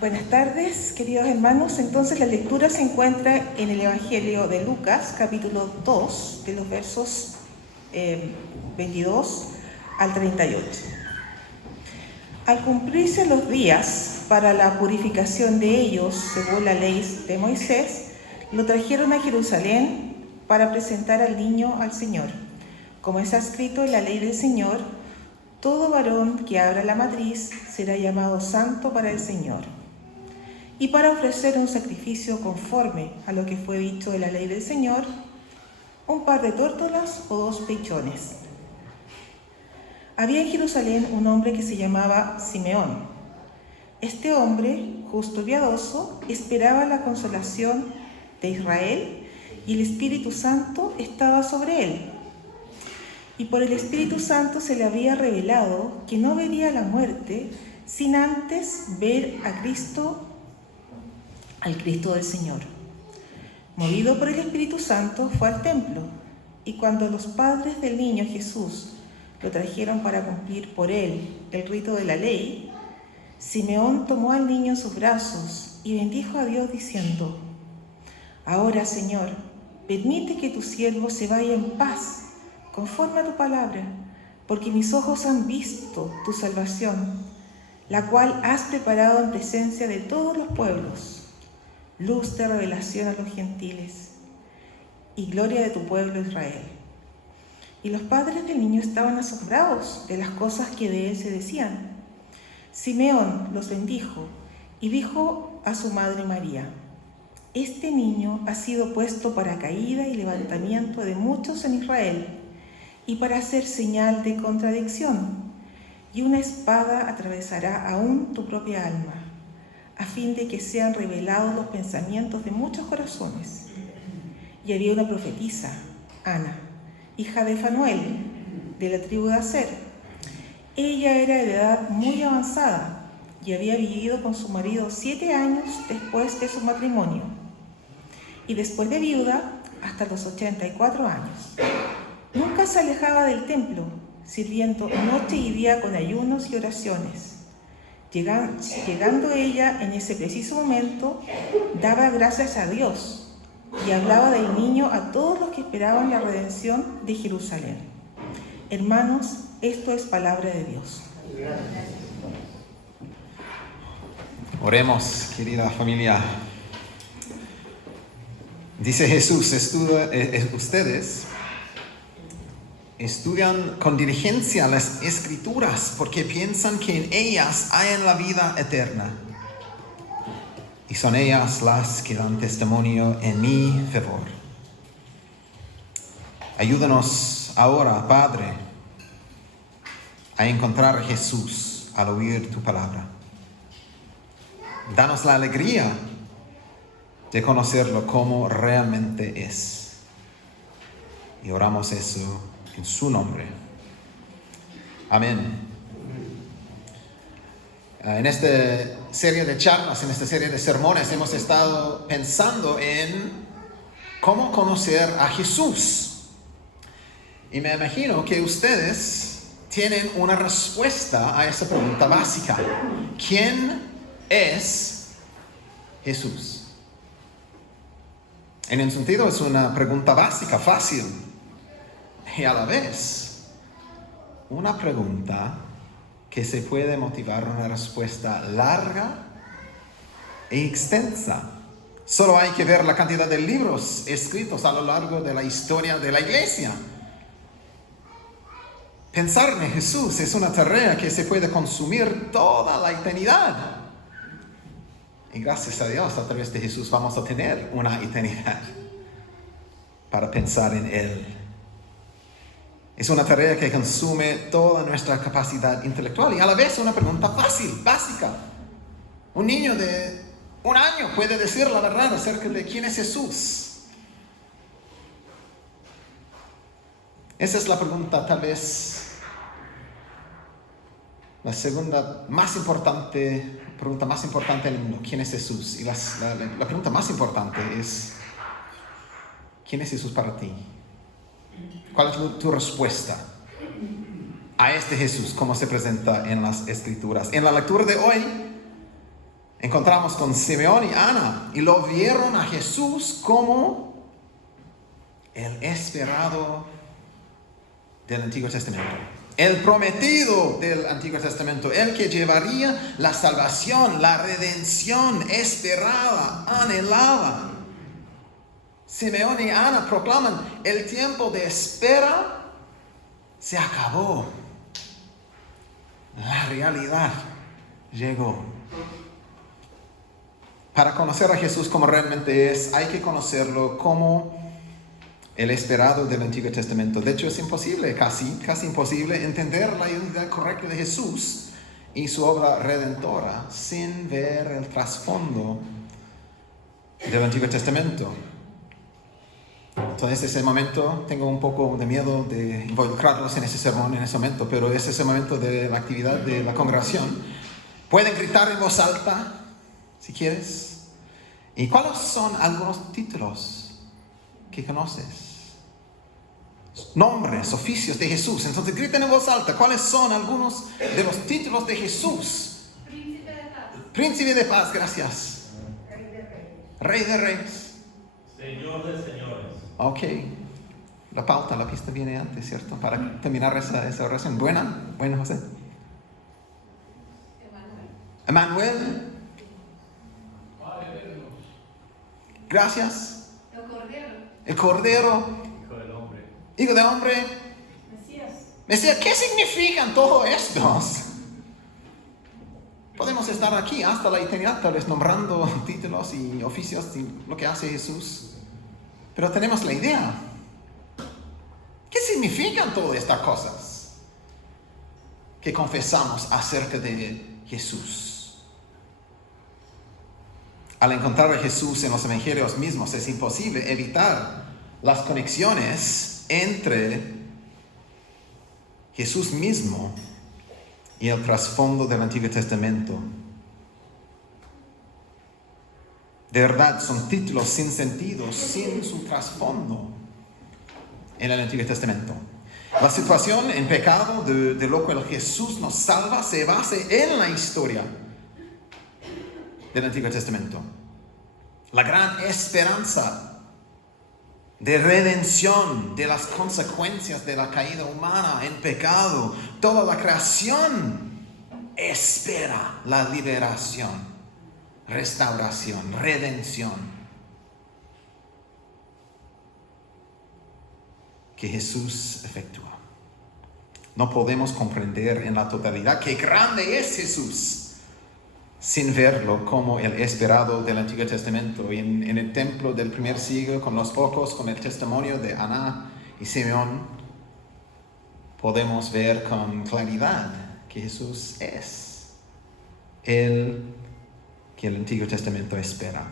Buenas tardes, queridos hermanos. Entonces la lectura se encuentra en el Evangelio de Lucas, capítulo 2, de los versos 22 al 38. Al cumplirse los días para la purificación de ellos, según la ley de Moisés, lo trajeron a Jerusalén para presentar al niño al Señor. Como está escrito en la ley del Señor, todo varón que abra la matriz será llamado santo para el Señor. Y para ofrecer un sacrificio conforme a lo que fue dicho de la ley del Señor, un par de tórtolas o 2 pechones. Había en Jerusalén un hombre que se llamaba Simeón. Este hombre, justo y piadoso, esperaba la consolación de Israel y el Espíritu Santo estaba sobre él. Y por el Espíritu Santo se le había revelado que no vería la muerte sin antes ver al Cristo del Señor. Movido por el Espíritu Santo, fue al templo, y cuando los padres del niño Jesús lo trajeron para cumplir por él el rito de la ley, Simeón tomó al niño en sus brazos y bendijo a Dios diciendo: Ahora, Señor, permite que tu siervo se vaya en paz, conforme a tu palabra, porque mis ojos han visto tu salvación, la cual has preparado en presencia de todos los pueblos, luz de revelación a los gentiles y gloria de tu pueblo Israel. Y los padres del niño estaban asombrados de las cosas que de él se decían. Simeón los bendijo y dijo a su madre María: Este niño ha sido puesto para caída y levantamiento de muchos en Israel, y para hacer señal de contradicción, y una espada atravesará aún tu propia alma, a fin de que sean revelados los pensamientos de muchos corazones. Y había una profetisa, Ana, hija de Fanuel, de la tribu de Aser. Ella era de edad muy avanzada y había vivido con su marido 7 años después de su matrimonio, y después de viuda hasta los 84 años. Nunca se alejaba del templo, sirviendo noche y día con ayunos y oraciones. Llegando ella en ese preciso momento, daba gracias a Dios y hablaba del niño a todos los que esperaban la redención de Jerusalén. Hermanos, esto es palabra de Dios. Oremos, querida familia. Dice Jesús: ustedes estudian con diligencia las Escrituras porque piensan que en ellas hay la vida eterna. Y son ellas las que dan testimonio en mi favor. Ayúdanos ahora, Padre, a encontrar a Jesús al oír tu palabra. Danos la alegría de conocerlo como realmente es. Y oramos eso en su nombre. Amén. En esta serie de charlas, en esta serie de sermones, hemos estado pensando en cómo conocer a Jesús. Y me imagino que ustedes tienen una respuesta a esa pregunta básica. ¿Quién es Jesús? En el sentido, es una pregunta básica, fácil, y a la vez una pregunta que se puede motivar una respuesta larga e extensa. Solo hay que ver la cantidad de libros escritos a lo largo de la historia de la iglesia. Pensar en Jesús es una tarea que se puede consumir toda la eternidad. Y gracias a Dios, a través de Jesús vamos a tener una eternidad para pensar en Él. Es una tarea que consume toda nuestra capacidad intelectual y a la vez una pregunta fácil, básica. Un niño de 1 año puede decir la verdad acerca de quién es Jesús. Esa es la pregunta, tal vez la segunda pregunta más importante en el mundo. ¿Quién es Jesús? Y la pregunta más importante es: ¿quién es Jesús para ti? ¿Cuál es tu respuesta a este Jesús, cómo se presenta en las Escrituras? En la lectura de hoy encontramos con Simeón y Ana y lo vieron a Jesús como el esperado del Antiguo Testamento, el prometido del Antiguo Testamento, el que llevaría la salvación, la redención esperada, anhelada. Simeón y Ana proclaman: el tiempo de espera se acabó. La realidad llegó. Para conocer a Jesús como realmente es, hay que conocerlo como el esperado del Antiguo Testamento. De hecho, es imposible, casi imposible, entender la identidad correcta de Jesús y su obra redentora sin ver el trasfondo del Antiguo Testamento. Entonces, ese momento, tengo un poco de miedo de involucrarlos en ese sermón en ese momento, pero es ese momento de la actividad de la congregación. Pueden gritar en voz alta, si quieres. ¿Y cuáles son algunos títulos que conoces? Nombres, oficios de Jesús. Entonces, griten en voz alta. ¿Cuáles son algunos de los títulos de Jesús? Príncipe de paz. Príncipe de paz, gracias. Rey de reyes. Señor de señores. Ok, la pista viene antes, ¿cierto? Para terminar esa oración. Buena, José. Emanuel. Gracias. El Cordero. Hijo del hombre. Hijo de hombre. Mesías. ¿Qué significan todos estos? Podemos estar aquí hasta la eternidad, tal vez nombrando títulos y oficios y lo que hace Jesús. Pero tenemos la idea. ¿Qué significan todas estas cosas que confesamos acerca de Jesús? Al encontrar a Jesús en los evangelios mismos, es imposible evitar las conexiones entre Jesús mismo y el trasfondo del Antiguo Testamento. De verdad, son títulos sin sentido, sin su trasfondo en el Antiguo Testamento. La situación en pecado de lo cual Jesús nos salva se basa en la historia del Antiguo Testamento. La gran esperanza de redención de las consecuencias de la caída humana en pecado. Toda la creación espera la liberación, restauración, redención que Jesús efectúa. No podemos comprender en la totalidad qué grande es Jesús sin verlo como el esperado del Antiguo Testamento. Y en el templo del primer siglo, con los focos, con el testimonio de Ana y Simeón, podemos ver con claridad que Jesús es el que el Antiguo Testamento espera.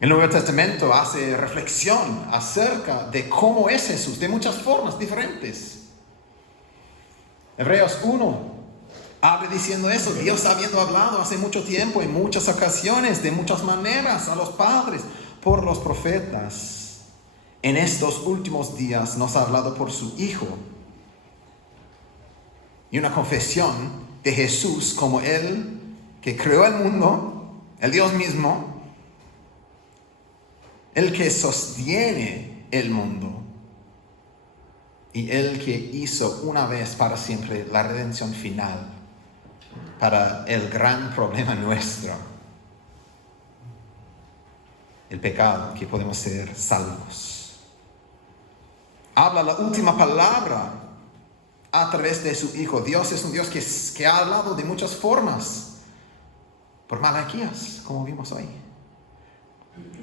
El Nuevo Testamento hace reflexión acerca de cómo es Jesús, de muchas formas diferentes. Hebreos 1 habla diciendo eso: Dios habiendo hablado hace mucho tiempo, en muchas ocasiones, de muchas maneras, a los padres, por los profetas, en estos últimos días nos ha hablado por su Hijo. Y una confesión de Jesús como Él que creó el mundo, el Dios mismo, el que sostiene el mundo y el que hizo una vez para siempre la redención final para el gran problema nuestro, el pecado, que podemos ser salvos. Habla la última palabra a través de su Hijo. Dios es un Dios que ha hablado de muchas formas. Por Malaquías, como vimos hoy.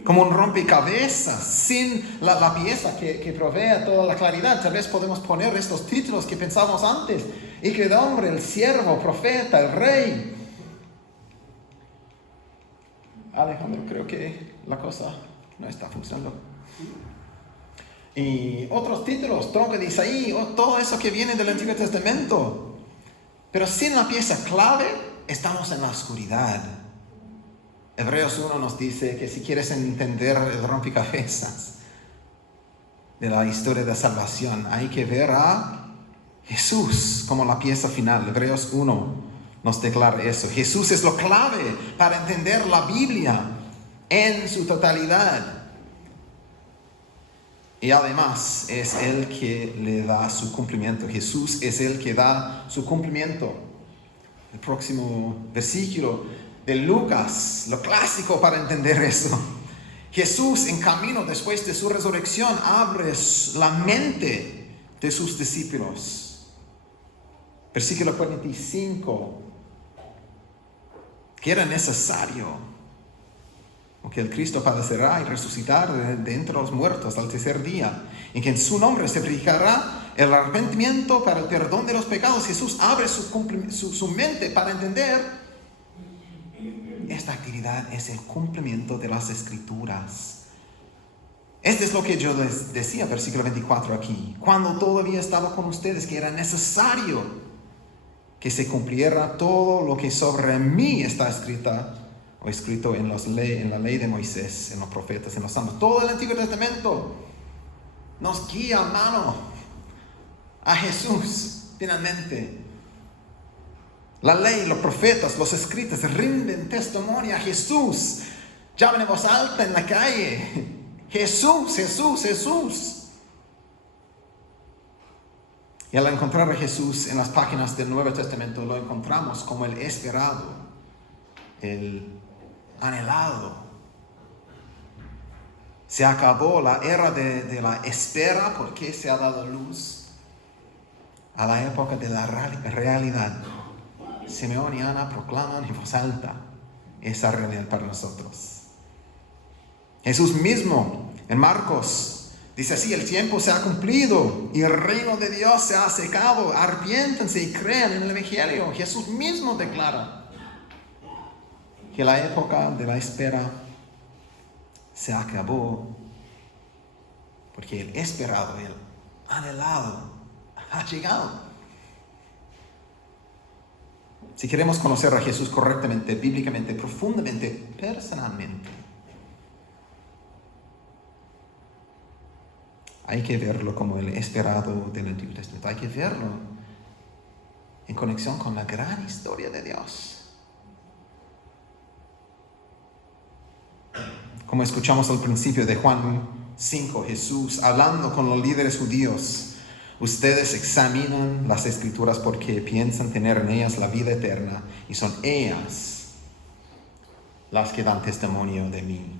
Como un rompecabezas, sin la pieza que provee toda la claridad. Tal vez podemos poner estos títulos que pensamos antes. Hijo de hombre, el siervo, profeta, el rey. Alejandro, creo que la cosa no está funcionando. Y otros títulos, tronco de Isaí, todo eso que viene del Antiguo Testamento. Pero sin la pieza clave, estamos en la oscuridad. Hebreos 1 nos dice que si quieres entender el rompecabezas de la historia de salvación, hay que ver a Jesús como la pieza final. Hebreos 1, nos declara eso. Jesús es lo clave para entender la Biblia en su totalidad. Y además es el que le da su cumplimiento. Jesús es el que da su cumplimiento. El próximo versículo de Lucas, lo clásico para entender eso. Jesús en camino después de su resurrección abre la mente de sus discípulos. Versículo 45. Que era necesario que el Cristo padecerá y resucitar de entre los muertos al tercer día, y que en su nombre se predicará el arrepentimiento para el perdón de los pecados. Jesús abre su mente para entender esta actividad es el cumplimiento de las Escrituras. Este es lo que yo les decía, versículo 24 aquí, cuando todavía estaba con ustedes, que era necesario que se cumpliera todo lo que sobre mí está escrito en la ley de Moisés, en los profetas, en los salmos. Todo el Antiguo Testamento nos guía, hermano, a Jesús, finalmente. La ley, los profetas, los escritos rinden testimonio a Jesús. Llamen en voz alta en la calle: Jesús, Jesús, Jesús. Y al encontrar a Jesús en las páginas del Nuevo Testamento, lo encontramos como el esperado, el anhelado. Se acabó la era de la espera, porque se ha dado luz a la época de la realidad. Simeón y Ana proclaman en voz alta esa realidad para nosotros. Jesús mismo en Marcos dice así: el tiempo se ha cumplido y el reino de Dios se ha acercado. Arrepiéntanse y crean en el Evangelio. Jesús mismo declara que la época de la espera se acabó, porque el esperado, el anhelado, ha llegado. Si queremos conocer a Jesús correctamente, bíblicamente, profundamente, personalmente, hay que verlo como el esperado del Antiguo Testamento. Hay que verlo en conexión con la gran historia de Dios. Como escuchamos al principio de Juan 5, Jesús hablando con los líderes judíos: ustedes examinan las Escrituras porque piensan tener en ellas la vida eterna, y son ellas las que dan testimonio de mí.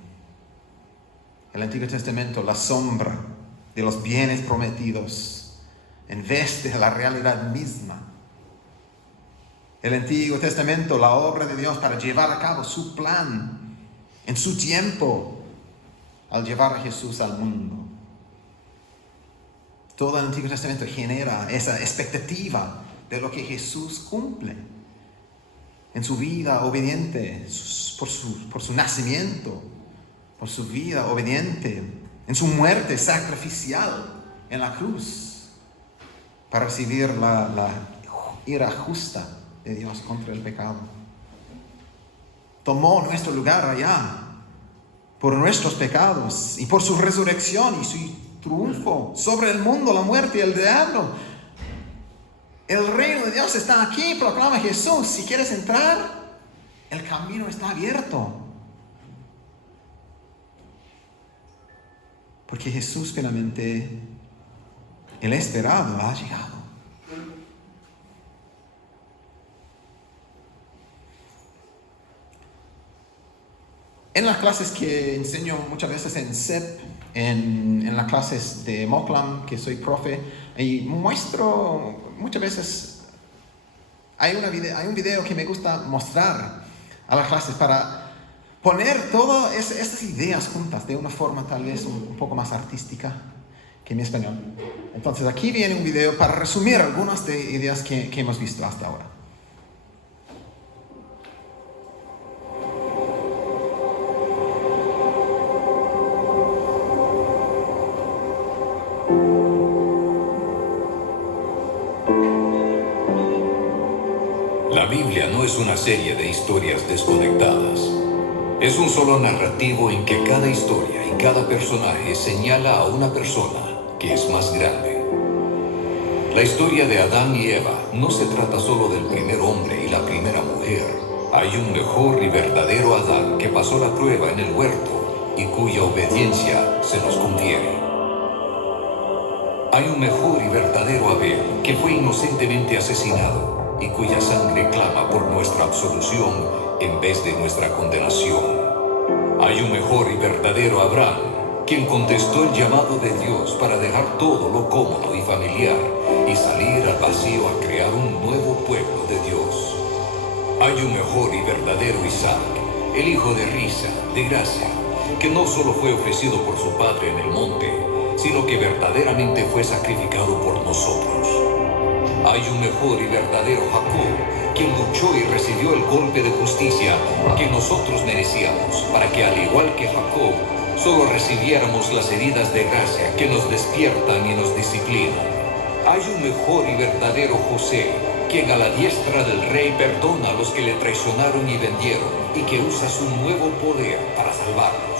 El Antiguo Testamento, la sombra de los bienes prometidos en vez de la realidad misma. El Antiguo Testamento, la obra de Dios para llevar a cabo su plan en su tiempo, al llevar a Jesús al mundo. Todo el Antiguo Testamento genera esa expectativa de lo que Jesús cumple en su vida obediente, por su nacimiento, por su vida obediente, en su muerte sacrificial en la cruz, para recibir la ira justa de Dios contra el pecado. Tomó nuestro lugar allá por nuestros pecados, y por su resurrección y su triunfo sobre el mundo, la muerte y el diablo. El reino de Dios está aquí, proclama Jesús. Si quieres entrar, el camino está abierto. Porque Jesús finalmente, el esperado, ha llegado. En las clases que enseño muchas veces en CEP, en las clases de Moklam, que soy profe, y muestro muchas veces, hay un video que me gusta mostrar a las clases para poner todas estas ideas juntas de una forma tal vez un poco más artística que mi español. Entonces aquí viene un video para resumir algunas de ideas que hemos visto hasta ahora. La Biblia no es una serie de historias desconectadas. Es un solo narrativo en que cada historia y cada personaje señala a una persona que es más grande. La historia de Adán y Eva no se trata solo del primer hombre y la primera mujer. Hay un mejor y verdadero Adán que pasó la prueba en el huerto y cuya obediencia se nos confiere. Hay un mejor y verdadero Abel que fue inocentemente asesinado y cuya sangre clama por nuestra absolución en vez de nuestra condenación. Hay un mejor y verdadero Abraham, quien contestó el llamado de Dios para dejar todo lo cómodo y familiar y salir al vacío a crear un nuevo pueblo de Dios. Hay un mejor y verdadero Isaac, el hijo de risa, de gracia, que no solo fue ofrecido por su padre en el monte, sino que verdaderamente fue sacrificado por nosotros. Hay un mejor y verdadero Jacob, quien luchó y recibió el golpe de justicia que nosotros merecíamos, para que al igual que Jacob, solo recibiéramos las heridas de gracia que nos despiertan y nos disciplinan. Hay un mejor y verdadero José, quien a la diestra del rey perdona a los que le traicionaron y vendieron, y que usa su nuevo poder para salvarlos.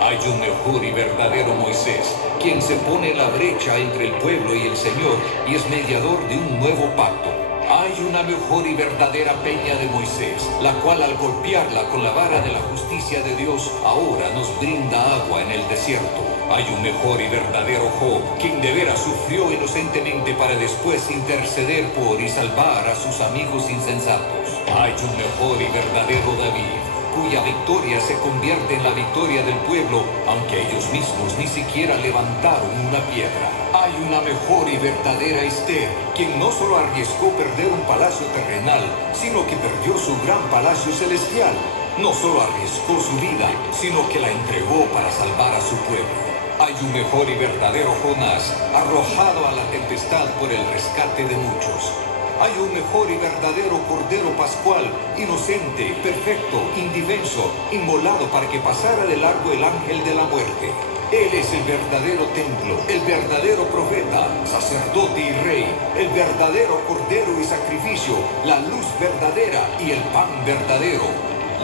Hay un mejor y verdadero Moisés, quien se pone en la brecha entre el pueblo y el Señor y es mediador de un nuevo pacto. Hay una mejor y verdadera peña de Moisés, la cual al golpearla con la vara de la justicia de Dios, ahora nos brinda agua en el desierto. Hay un mejor y verdadero Job, quien de veras sufrió inocentemente para después interceder por y salvar a sus amigos insensatos. Hay un mejor y verdadero David, cuya victoria se convierte en la victoria del pueblo, aunque ellos mismos ni siquiera levantaron una piedra. Hay una mejor y verdadera Esther, quien no solo arriesgó perder un palacio terrenal, sino que perdió su gran palacio celestial. No solo arriesgó su vida, sino que la entregó para salvar a su pueblo. Hay un mejor y verdadero Jonás, arrojado a la tempestad por el rescate de muchos. Hay un mejor y verdadero Cordero Pascual, inocente, perfecto, indefenso, inmolado para que pasara de largo el ángel de la muerte. Él es el verdadero templo, el verdadero profeta, sacerdote y rey, el verdadero cordero y sacrificio, la luz verdadera y el pan verdadero.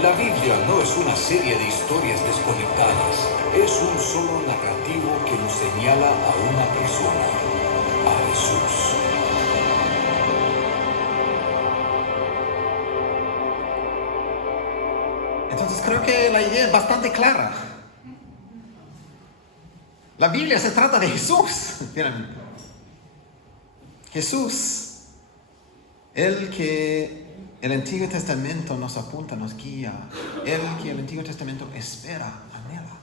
La Biblia no es una serie de historias desconectadas, es un solo narrativo que nos señala a una persona, a Jesús. Entonces creo que la idea es bastante clara. La Biblia se trata de Jesús, finalmente. Jesús, el que el Antiguo Testamento nos apunta, nos guía, el que el Antiguo Testamento espera, anhela.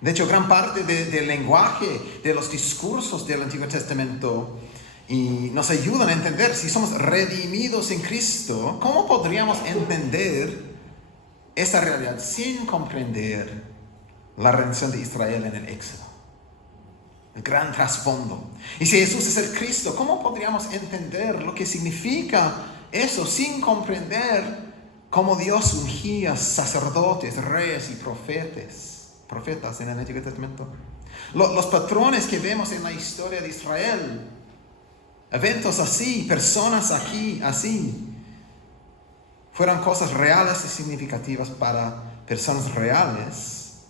De hecho, gran parte del lenguaje, de los discursos del Antiguo Testamento y nos ayudan a entender si somos redimidos en Cristo, ¿cómo podríamos entender esa realidad sin comprender la redención de Israel en el Éxodo? El gran trasfondo. Y si Jesús es el Cristo, ¿cómo podríamos entender lo que significa eso sin comprender cómo Dios ungía sacerdotes, reyes y profetas en el Antiguo Testamento? Los patrones que vemos en la historia de Israel, eventos así, personas aquí, así, fueron cosas reales y significativas para personas reales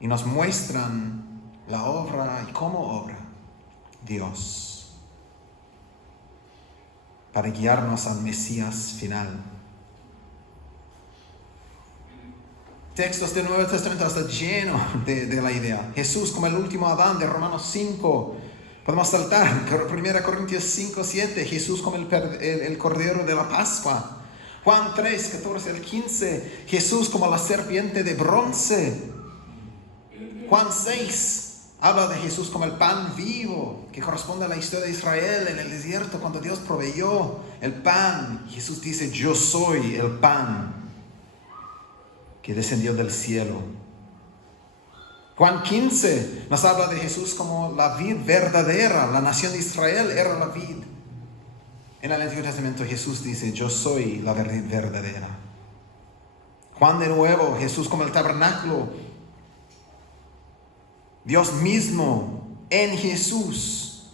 y nos muestran la obra y cómo obra Dios para guiarnos al Mesías final. Textos del Nuevo Testamento está lleno de la idea. Jesús como el último Adán de Romanos 5. Podemos saltar 1 Corintios 5, 7, Jesús como el Cordero de la Pascua. Juan 3, 14 al 15, Jesús como la serpiente de bronce. Juan 6, habla de Jesús como el pan vivo, que corresponde a la historia de Israel en el desierto, cuando Dios proveyó el pan. Jesús dice, yo soy el pan que descendió del cielo. Juan 15 nos habla de Jesús como la vid verdadera. La nación de Israel era la vid. En el Antiguo Testamento Jesús dice, yo soy la vid verdadera. Juan de nuevo, Jesús como el tabernáculo. Dios mismo en Jesús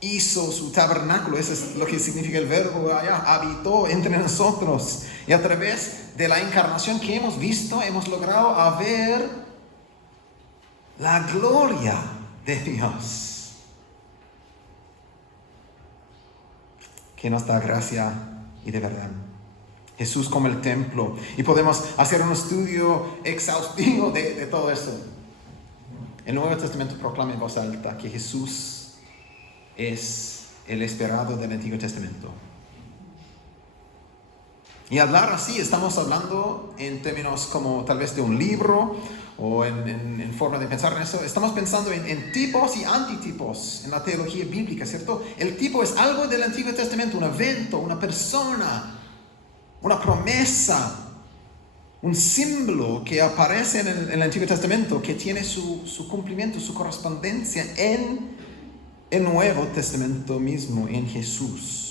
hizo su tabernáculo. Eso es lo que significa el verbo allá. Habitó entre nosotros. Y a través de la encarnación que hemos visto, hemos logrado ver la gloria de Dios. que nos da gracia y de verdad. Jesús como el templo. Y podemos hacer un estudio exhaustivo de todo eso. El Nuevo Testamento proclama en voz alta que Jesús es el esperado del Antiguo Testamento. Y hablar así, estamos hablando en términos como tal vez de un libro o en forma de pensar en eso. Estamos pensando en tipos y antitipos en la teología bíblica, ¿cierto? El tipo es algo del Antiguo Testamento, un evento, una persona, una promesa, un símbolo que aparece en el Antiguo Testamento, que tiene su cumplimiento, su correspondencia en el Nuevo Testamento mismo, en Jesús.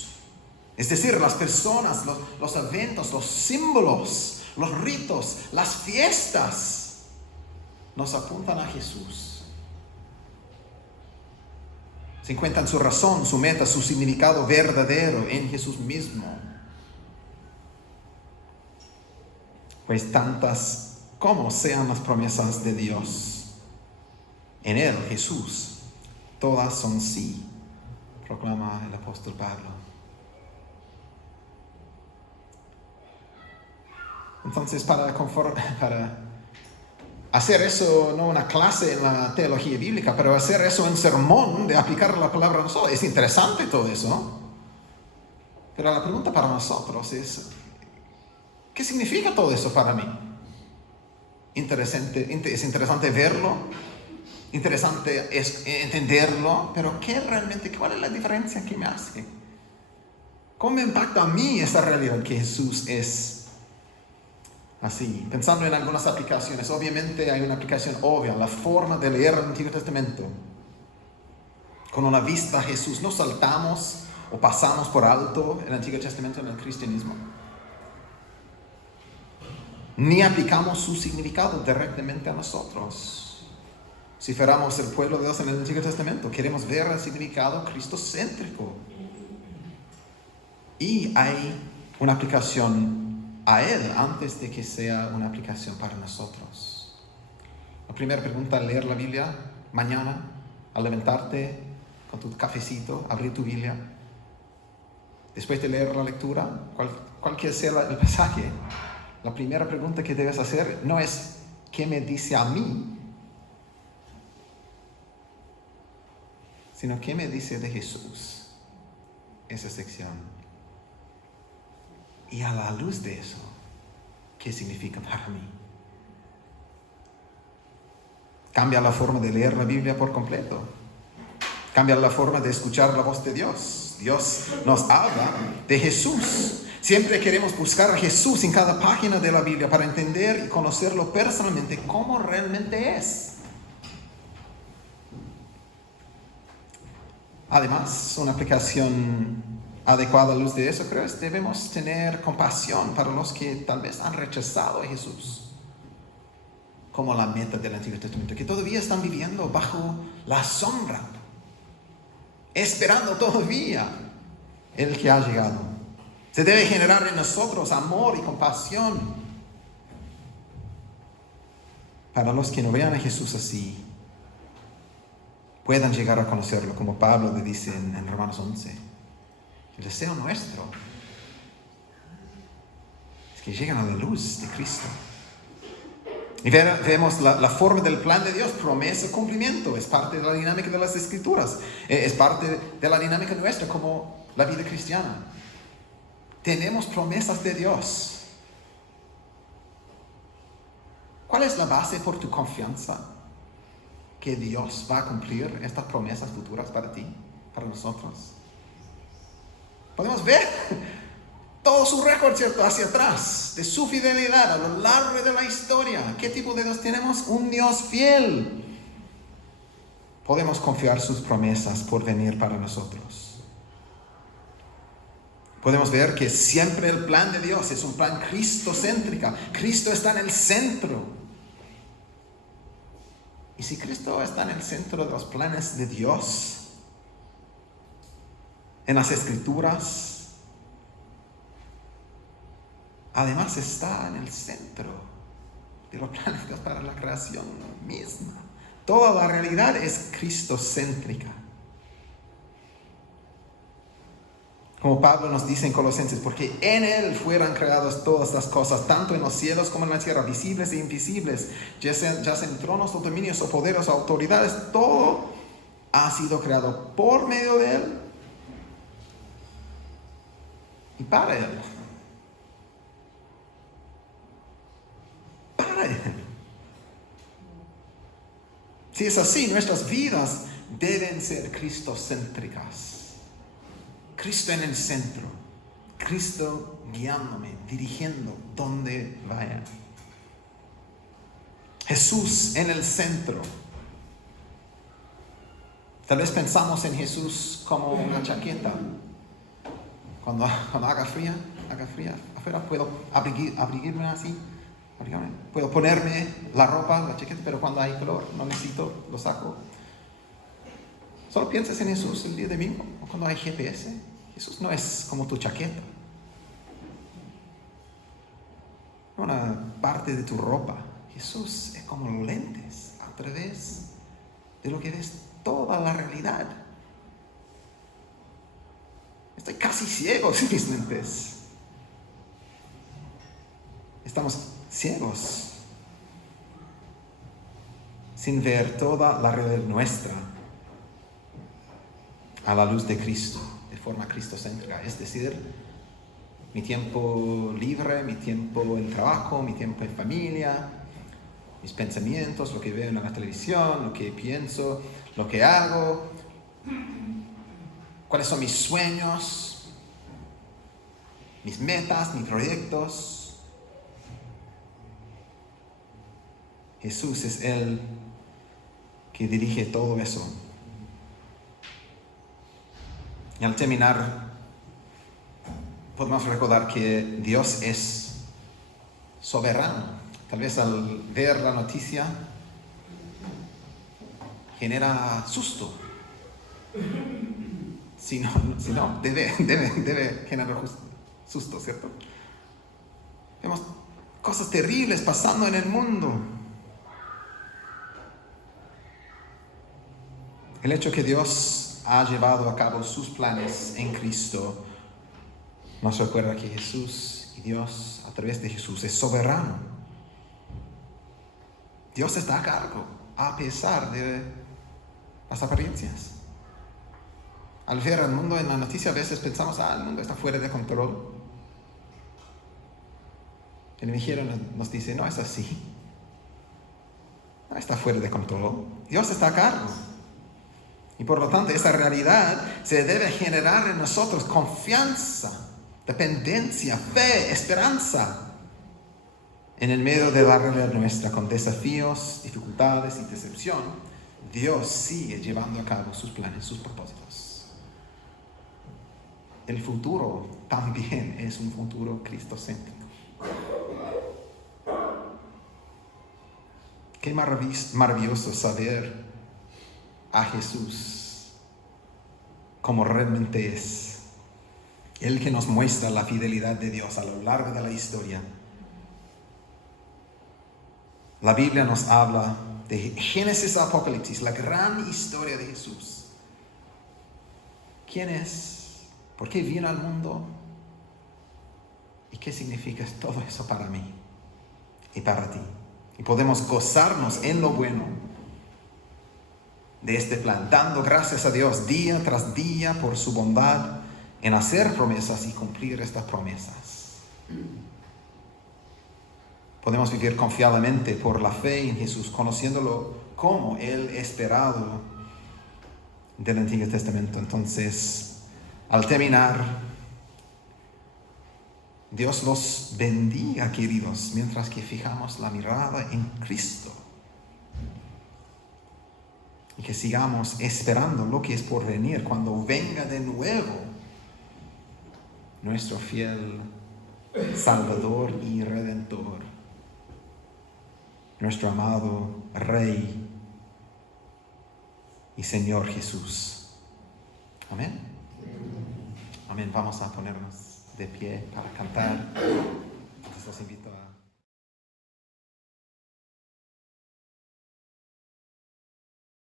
Es decir, las personas, los eventos, los símbolos, los ritos, las fiestas nos apuntan a Jesús. Se encuentran su razón, su meta, su significado verdadero en Jesús mismo. Pues tantas como sean las promesas de Dios, en Él, Jesús, todas son sí, proclama el apóstol Pablo. Entonces, para hacer eso, no una clase en la teología bíblica, pero hacer eso en sermón, de aplicar la palabra a nosotros, es interesante todo eso, ¿no? Pero la pregunta para nosotros es, ¿qué significa todo eso para mí? Es interesante verlo, interesante es entenderlo, pero ¿cuál es la diferencia que me hace? ¿Cómo me impacta a mí esta realidad que Jesús es así? Pensando en algunas aplicaciones, obviamente hay una aplicación obvia, la forma de leer el Antiguo Testamento. Con una vista a Jesús, no saltamos o pasamos por alto el Antiguo Testamento en el cristianismo. Ni aplicamos su significado directamente a nosotros. Si fuéramos el pueblo de Dios en el Antiguo Testamento, queremos ver el significado cristocéntrico. Y hay una aplicación a Él antes de que sea una aplicación para nosotros. La primera pregunta al leer la Biblia mañana, al levantarte con tu cafecito, abrir tu Biblia. Después de leer la lectura, cualquier sea el pasaje, la primera pregunta que debes hacer no es ¿qué me dice a mí? Sino ¿qué me dice de Jesús? Esa sección. Y a la luz de eso, ¿qué significa para mí? Cambia la forma de leer la Biblia por completo. Cambia la forma de escuchar la voz de Dios. Dios nos habla de Jesús. Siempre queremos buscar a Jesús en cada página de la Biblia para entender y conocerlo personalmente como realmente es. Además, una aplicación adecuada a la luz de eso, creo, es debemos tener compasión para los que tal vez han rechazado a Jesús como la meta del Antiguo Testamento, que todavía están viviendo bajo la sombra, esperando todavía el que ha llegado. Se debe generar en nosotros amor y compasión para los que no vean a Jesús así, puedan llegar a conocerlo, como Pablo le dice en Romanos 11. El deseo nuestro es que lleguen a la luz de Cristo. Y vemos la forma del plan de Dios, promesa, cumplimiento. Es parte de la dinámica de las Escrituras. Es parte de la dinámica nuestra como la vida cristiana. Tenemos promesas de Dios. ¿Cuál es la base por tu confianza que Dios va a cumplir estas promesas futuras para ti, para nosotros? Podemos ver todo su récord, ¿cierto?, hacia atrás, de su fidelidad a lo largo de la historia. ¿Qué tipo de Dios tenemos? Un Dios fiel. Podemos confiar sus promesas por venir para nosotros. Podemos ver que siempre el plan de Dios es un plan cristocéntrico. Cristo está en el centro. Y si Cristo está en el centro de los planes de Dios, en las Escrituras, además está en el centro de los planes de Dios para la creación misma. Toda la realidad es cristocéntrica. Como Pablo nos dice en Colosenses, porque en Él fueron creadas todas las cosas, tanto en los cielos como en la tierra, visibles e invisibles, ya sean tronos o dominios o poderes o autoridades, todo ha sido creado por medio de Él y para Él. Para Él. Si es así, nuestras vidas deben ser cristocéntricas. Cristo en el centro, Cristo guiándome, dirigiendo donde vaya. Jesús en el centro. Tal vez pensamos en Jesús como una chaqueta. Cuando haga fría afuera, puedo abrigarme así. Puedo ponerme la ropa, la chaqueta, pero cuando hay calor, no necesito, lo saco. Solo piensas en Jesús el día de domingo, o cuando hay GPS. Jesús no es como tu chaqueta. Una parte de tu ropa. Jesús es como los lentes a través de lo que ves toda la realidad. Estoy casi ciego sin mis lentes. Estamos ciegos sin ver toda la realidad nuestra a la luz de Cristo, de forma cristocéntrica. Es decir, mi tiempo libre, mi tiempo en trabajo, mi tiempo en familia, mis pensamientos, lo que veo en la televisión, lo que pienso, lo que hago, cuáles son mis sueños, mis metas, mis proyectos. Jesús es el que dirige todo eso. Y al terminar, podemos recordar que Dios es soberano. Tal vez al ver la noticia genera susto. Si no, debe generar susto, ¿cierto? Vemos cosas terribles pasando en el mundo. El hecho que Dios ha llevado a cabo sus planes en Cristo nos recuerda que Jesús y Dios, a través de Jesús, es soberano. Dios está a cargo, a pesar de las apariencias. Al ver al mundo en la noticia, a veces pensamos, el mundo está fuera de control. El Evangelio nos dice, no es así. No está fuera de control. Dios está a cargo. Y por lo tanto, esa realidad se debe generar en nosotros confianza, dependencia, fe, esperanza. En el medio de la realidad nuestra, con desafíos, dificultades y decepción, Dios sigue llevando a cabo sus planes, sus propósitos. El futuro también es un futuro cristocéntrico. Qué maravilloso saber a Jesús como realmente es. Él que nos muestra la fidelidad de Dios a lo largo de la historia. La Biblia nos habla de Génesis a Apocalipsis, la gran historia de Jesús. ¿Quién es? ¿Por qué vino al mundo? ¿Y qué significa todo eso para mí y para ti? Y podemos gozarnos en lo bueno de este plan, dando gracias a Dios día tras día por su bondad en hacer promesas y cumplir estas promesas. Podemos vivir confiadamente por la fe en Jesús, conociéndolo como el esperado del Antiguo Testamento. Entonces, al terminar, Dios los bendiga, queridos, mientras que fijamos la mirada en Cristo. Y que sigamos esperando lo que es por venir cuando venga de nuevo nuestro fiel Salvador y Redentor, nuestro amado Rey y Señor Jesús. Amén. Amén. Vamos a ponernos de pie para cantar. Les invito a